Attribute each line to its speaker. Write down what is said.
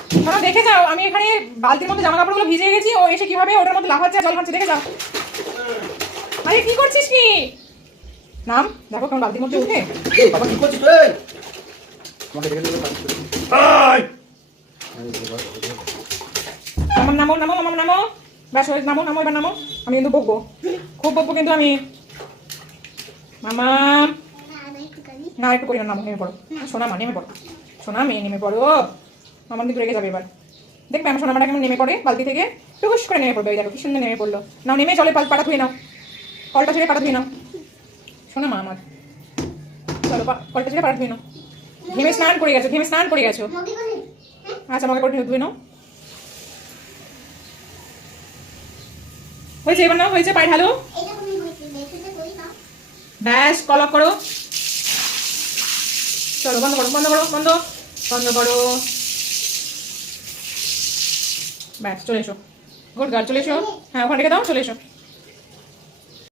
Speaker 1: তোমরা দেখে যাও, আমি এখানে বালতির মধ্যে জামা কাপড়গুলো ভিজে গেছি, ও এসে কিভাবে ওটার মধ্যে লাফাচ্ছে জল খাচ্ছে, দেখে যাও। আরে কি করছিস কি? নাম দেখো কেমন বালতির মধ্যে উঠে।
Speaker 2: বাবা কি করছিস তুই? আমাকে দেখে দেখে
Speaker 1: নামো নামো নামো নামো নামো, ব্যাস নামো নামো, এবার নামো। আমি কিন্তু বকবো, খুব বকবো কিন্তু আমি। মামা না একটু করি না, নামো, নেমে পড়ো। সোনা মা নেমে পড়ো, সোনা মেয়ে নেমে পড়ো। আমার কিন্তু রেগে যাবে এবার। দেখবে আমার সোনামাটা কেমন নেমে পড়ে বালতি থেকে, টুকুস করে নেমে পড়বে। ওই দেখো কি সুন্দর নেমে পড়লো। নাও নেমে জলে পাটা ধুয়ে নাও, কলটা ছেড়ে পাটা ধুয়ে নাও। শোনা মা আমার, চলো কলটা ছেড়ে পাটা ধুয়ে নাও। ঘেমে স্নান করে গেছো, ঘেমে স্নান করে গেছো। আচ্ছা আমাকে করে ধুয়ে নাও। হয়েছে এবার নাও, হয়েছে, পায়ে ঢালো। ব্যাস কল অফ করো, চলো বন্ধ করো, বন্ধ করো, বন্ধ বন্ধ করো। ব্যাস চলে এসো, গুড গার্ল, চলে এসো। হ্যাঁ ওখানে রেখে দাও, চলে এসো।